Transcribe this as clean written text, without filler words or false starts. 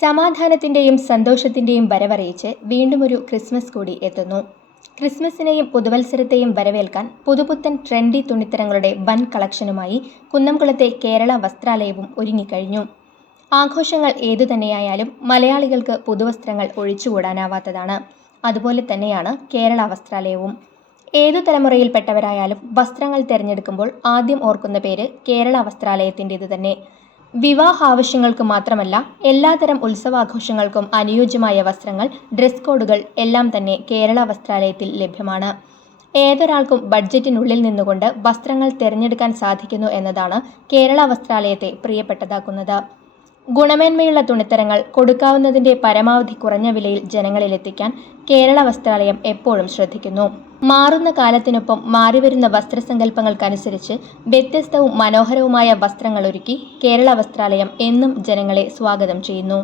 സമാധാനത്തിൻ്റെയും സന്തോഷത്തിൻ്റെയും വരവറിയിച്ച് വീണ്ടും ഒരു ക്രിസ്മസ് കൂടി എത്തുന്നു. ക്രിസ്മസിനെയും പുതുവത്സരത്തെയും വരവേൽക്കാൻ പുതുപുത്തൻ ട്രെൻഡി തുണിത്തരങ്ങളുടെ വൻ കളക്ഷനുമായി കുന്നംകുളത്തെ കേരള വസ്ത്രാലയവും ഒരുങ്ങിക്കഴിഞ്ഞു. ആഘോഷങ്ങൾ ഏതുതന്നെയായാലും മലയാളികൾക്ക് പുതുവസ്ത്രങ്ങൾ ഒഴിച്ചുകൂടാനാവാത്തതാണ്. അതുപോലെ തന്നെയാണ് കേരള വസ്ത്രാലയവും. ഏതു തലമുറയിൽപ്പെട്ടവരായാലും വസ്ത്രങ്ങൾ തിരഞ്ഞെടുക്കുമ്പോൾ ആദ്യം ഓർക്കുന്ന പേര് കേരള വസ്ത്രാലയത്തിൻ്റേത് തന്നെ. വിവാഹാവശ്യങ്ങൾക്ക് മാത്രമല്ല, എല്ലാതരം ഉത്സവാഘോഷങ്ങൾക്കും അനുയോജ്യമായ വസ്ത്രങ്ങൾ, ഡ്രസ് കോഡുകൾ എല്ലാം തന്നെ കേരള വസ്ത്രാലയത്തിൽ ലഭ്യമാണ്. ഏതൊരാൾക്കും ബഡ്ജറ്റിനുള്ളിൽ നിന്നുകൊണ്ട് വസ്ത്രങ്ങൾ തിരഞ്ഞെടുക്കാൻ സാധിക്കുന്നു എന്നതാണ് കേരള വസ്ത്രാലയത്തെ പ്രിയപ്പെട്ടതാക്കുന്നത്. ഗുണമേന്മയുള്ള തുണിത്തരങ്ങൾ കൊടുക്കാവുന്നതിൻ്റെ പരമാവധി കുറഞ്ഞ വിലയിൽ ജനങ്ങളിലെത്തിക്കാൻ കേരള വസ്ത്രാലയം എപ്പോഴും ശ്രദ്ധിക്കുന്നു. മാറുന്ന കാലത്തിനൊപ്പം മാറിവരുന്ന വസ്ത്രസങ്കല്പങ്ങൾക്കനുസരിച്ച് വ്യത്യസ്തവും മനോഹരവുമായ വസ്ത്രങ്ങളൊരുക്കി കേരള വസ്ത്രാലയം എന്നും ജനങ്ങളെ സ്വാഗതം ചെയ്യുന്നു.